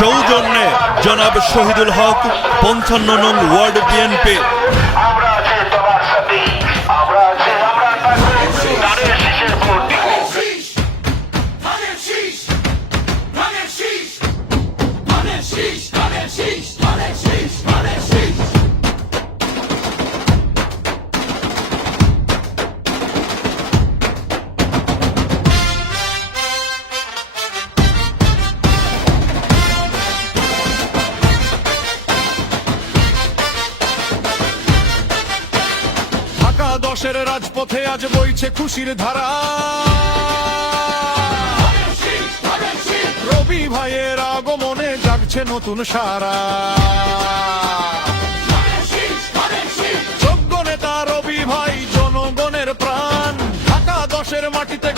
সৌজন্যে জনাব শহীদুল হক পঞ্চান্ন নং ward BNP Sheesh, sheesh, sheesh, sheesh, sheesh. দেশের রাজপথে আজ বইছে খুশির ধারা। রবি ভাইয়ের আগমনে জাগছে নতুন সারা। যোগ্য নেতা রবি ভাই, জনগণের প্রাণ। ঢাকা দশের মাটিতে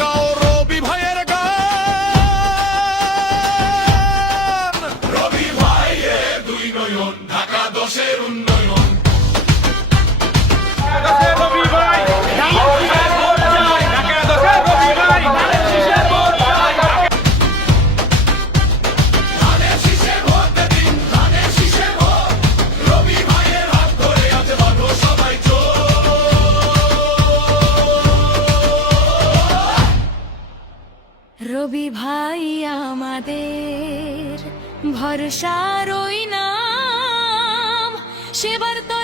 কবি ভাই আমাদের ভরসা রই নাম সেবার তো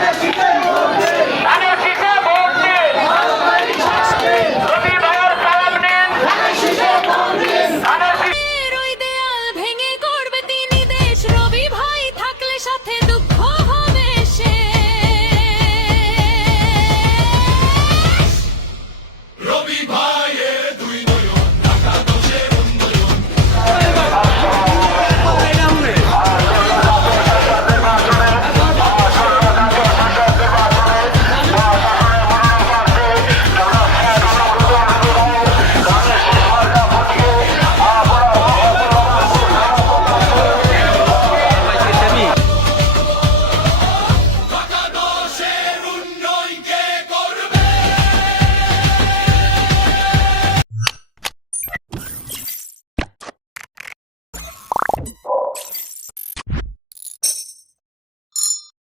Hadi gidelim.